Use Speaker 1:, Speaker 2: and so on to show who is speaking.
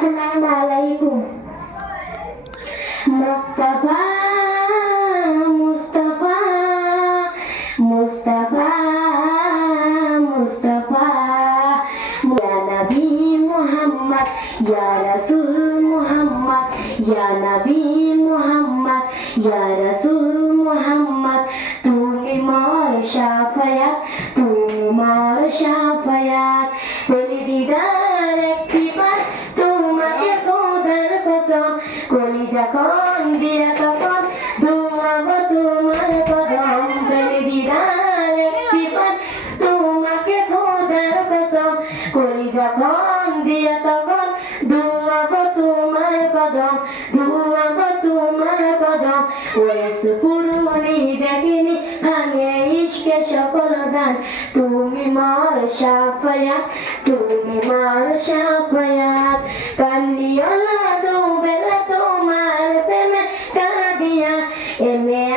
Speaker 1: আসসালামু আলাইকুম মুস্তাফা মুস্তাফা মুস্তাফা মুস্তাফা ইয়া নবী মুহাম্মদ ইয়া রাসূল মুহাম্মদ ইয়া নবী মুহাম্মদ ইয়া রাসূল মুহাম্মদ তুমি মোর শাফায়াত তোমার শাফায়াত যখন দিয়া তখন ধোয়াব তোমার কদম বলি দিদার একটিবার তোমাকে খোদার কসম কলি যখন দিয়া তখন ধোয়াব তোমার কদম ধোয়াব তোমার কদম। ওয়েস পুরুনি দেখিনি সকল দান। তুমি মার সাফায়াত, তুমি মার সাফায়াত। কালিয়া Él me